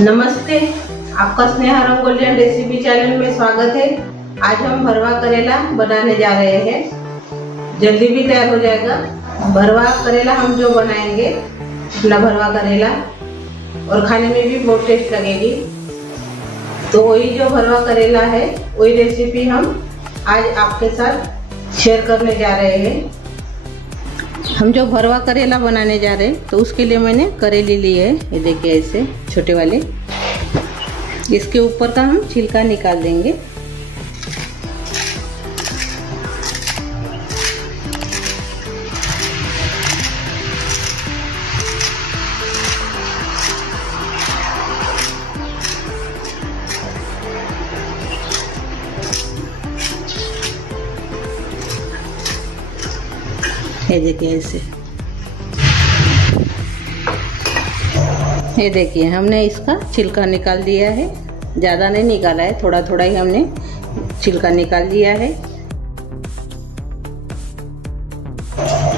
नमस्ते, आपका Sneha रंगोलियन recipe channel में स्वागत है। आज हम भरवा करेला बनाने जा रहे हैं। जल्दी भी तैयार हो जाएगा। भरवा करेला हम जो बनाएंगे, अपना भरवा करेला, और खाने में भी बहुत टेस्ट लगेगी। तो वही जो भरवा करेला है, वही रेसिपी हम आज आपके साथ शेयर करने जा रहे हैं। हम जो भरवा करेला बनाने जा रहे हैं, तो उसके लिए मैंने करेले लिए है। ये देखिए, ऐसे छोटे वाले। इसके ऊपर का हम छिलका निकाल देंगे। ये देखिए, ऐसे। ये देखिए, हमने इसका छिलका निकाल दिया है। ज़्यादा नहीं निकाला है, थोड़ा थोड़ा ही हमने छिलका निकाल दिया है।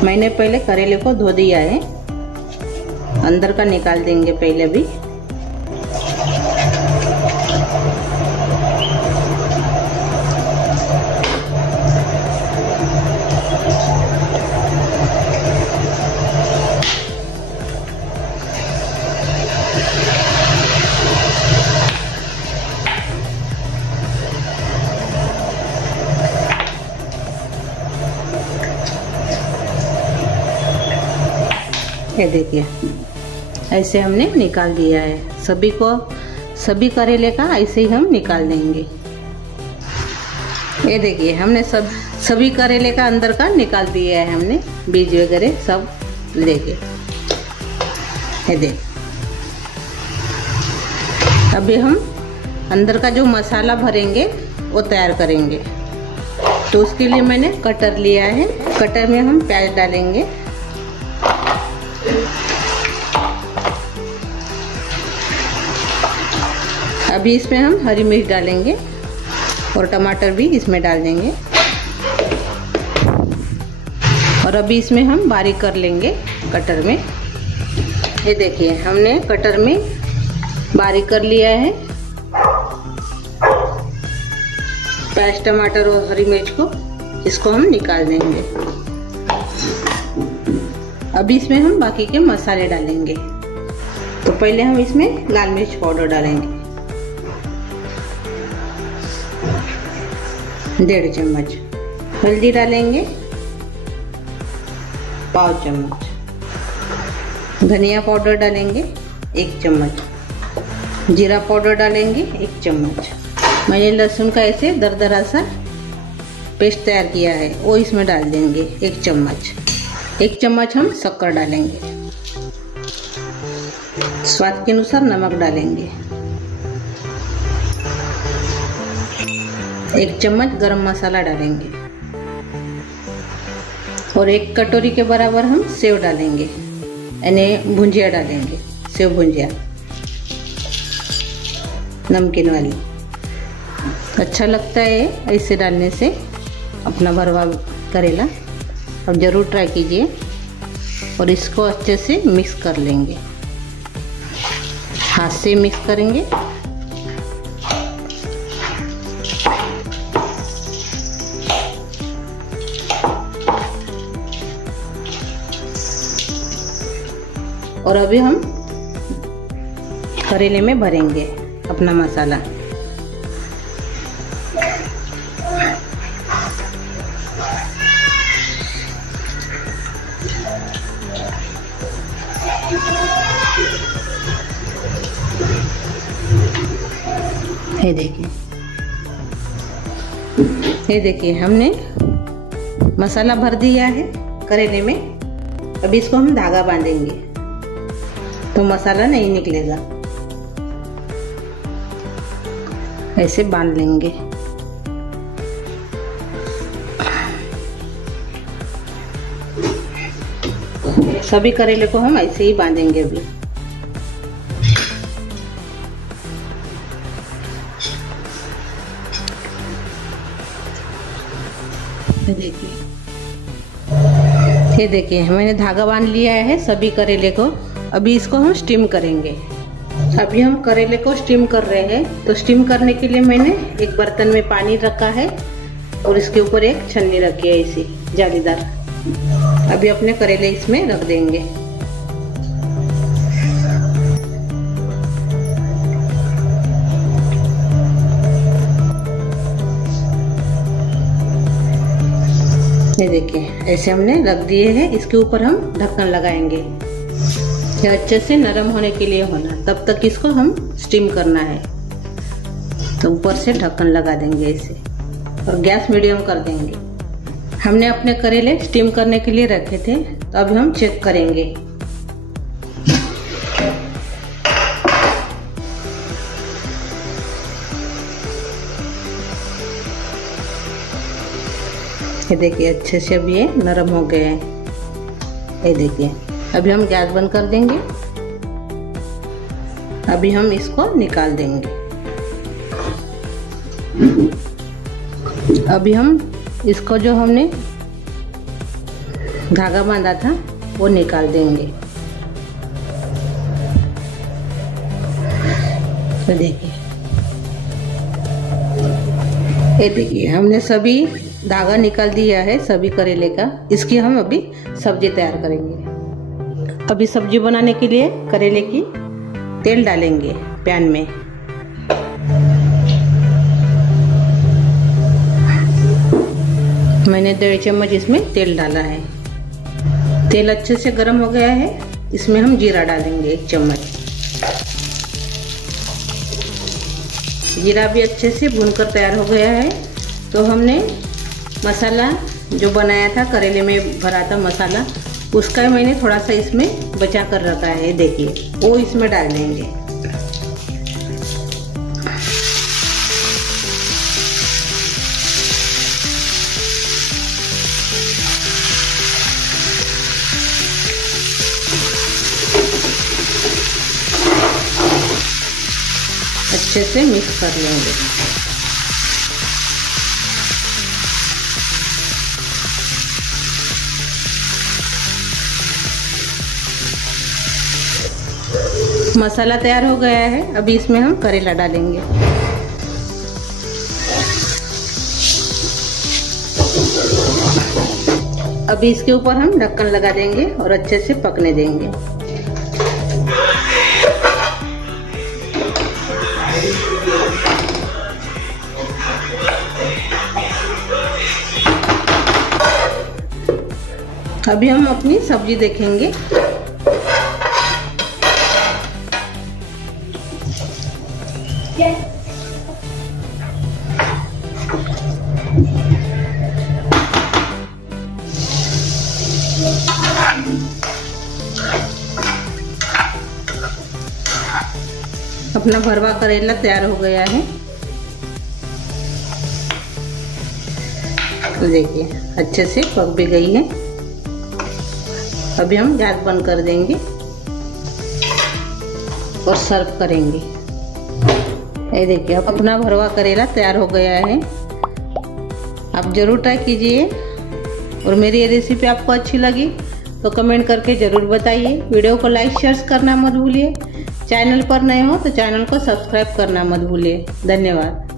मैंने पहले करेले को धो दिया है। अंदर का निकाल देंगे पहले भी। ये देखिए, ऐसे हमने निकाल दिया है। सभी करेले का ऐसे ही हम निकाल देंगे। ये देखिए, हमने सभी करेले का अंदर का निकाल दिया है। हमने बीज वगैरह सब लेके। ये देखिए, अभी हम अंदर का जो मसाला भरेंगे वो तैयार करेंगे। तो उसके लिए मैंने कटर लिया है। कटर में हम प्याज डालेंगे। अभी इसमें हम हरी मिर्च डालेंगे और टमाटर भी इसमें डाल देंगे। और अभी इसमें हम बारीक कर लेंगे कटर में। ये देखिए, हमने कटर में बारीक कर लिया है। प्याज, टमाटर और हरी मिर्च को इसको हम निकाल देंगे। अभी इसमें हम बाकी के मसाले डालेंगे। तो पहले हम इसमें लाल मिर्च पाउडर डालेंगे, 1.5 चम्मच। हल्दी डालेंगे, पाव चम्मच। धनिया पाउडर डालेंगे, 1 चम्मच। जीरा पाउडर डालेंगे, 1 चम्मच। मैंने लहसुन का ऐसे दरदरा सा पेस्ट तैयार किया है, वो इसमें डाल देंगे, 1 चम्मच। 1 चम्मच हम शक्कर डालेंगे। स्वाद के अनुसार नमक डालेंगे। 1 चम्मच गरम मसाला डालेंगे। और 1 कटोरी के बराबर हम सेव डालेंगे, यानी भुंजिया डालेंगे, सेव भुंजिया नमकीन वाली। अच्छा लगता है ऐसे डालने से अपना भरवा करेला। अब ज़रूर ट्राई कीजिए। और इसको अच्छे से मिक्स कर लेंगे, हाथ से मिक्स करेंगे। और अभी हम करेले में भरेंगे अपना मसाला। ये देखिए, हमने मसाला भर दिया है करेले में। अभी इसको हम धागा बांधेंगे तो मसाला नहीं निकलेगा। ऐसे बांध लेंगे। सभी करेले को हम ऐसे ही बांधेंगे अभी। ये देखिए, मैंने धागा बांध लिया है सभी करेले को। अभी इसको हम स्टीम करेंगे। अभी हम करेले को स्टीम कर रहे हैं। तो स्टीम करने के लिए मैंने एक बर्तन में पानी रखा है और इसके ऊपर एक छन्नी रखी है ऐसी जालीदार। अभी अपने करेले इसमें रख देंगे। ये देखिए ऐसे हमने रख दिए हैं। इसके ऊपर हम ढक्कन लगाएंगे। यह अच्छे से नरम होने के लिए होना, तब तक इसको हम स्टीम करना है। तो ऊपर से ढक्कन लगा देंगे ऐसे और गैस मीडियम कर देंगे। हमने अपने करेले स्टीम करने के लिए रखे थे, तो अभी हम चेक करेंगे। ये देखिए अच्छे से अभी ये नरम हो गए हैं। ये देखिए अभी हम गैस बंद कर देंगे। अभी हम इसको निकाल देंगे। अभी हम इसको जो हमने धागा बांधा था वो निकाल देंगे। तो देखिए ये देखिए हमने सभी धागा निकाल दिया है सभी करेले का। इसकी हम अभी सब्जी तैयार करेंगे। अभी सब्जी बनाने के लिए करेले की तेल डालेंगे पैन में। मैंने 1.5 चम्मच इसमें तेल डाला है। तेल अच्छे से गर्म हो गया है। इसमें हम जीरा डालेंगे 1 चम्मच। जीरा भी अच्छे से भूनकर तैयार हो गया है। तो हमने मसाला जो बनाया था करेले में भरा था मसाला, उसका मैंने थोड़ा सा इसमें बचा कर रखा है। देखिए वो इसमें डाल देंगे। अच्छे से मिक्स कर लेंगे। मसाला तैयार हो गया है। अभी इसमें हम करेला डालेंगे। अभी इसके ऊपर हम ढक्कन लगा देंगे और अच्छे से पकने देंगे। अभी हम अपनी सब्जी देखेंगे। अपना भरवा करेला तैयार हो गया है। तो देखिए अच्छे से पक भी गई है। अभी हम गैस बंद कर देंगे और सर्व करेंगे। ये देखिए अपना भरवा करेला तैयार हो गया है। आप जरूर ट्राई कीजिए। और मेरी ये रेसिपी आपको अच्छी लगी तो कमेंट करके ज़रूर बताइए। वीडियो को लाइक शेयर करना मत भूलिए। चैनल पर नए हो तो चैनल को सब्सक्राइब करना मत भूलिए। धन्यवाद।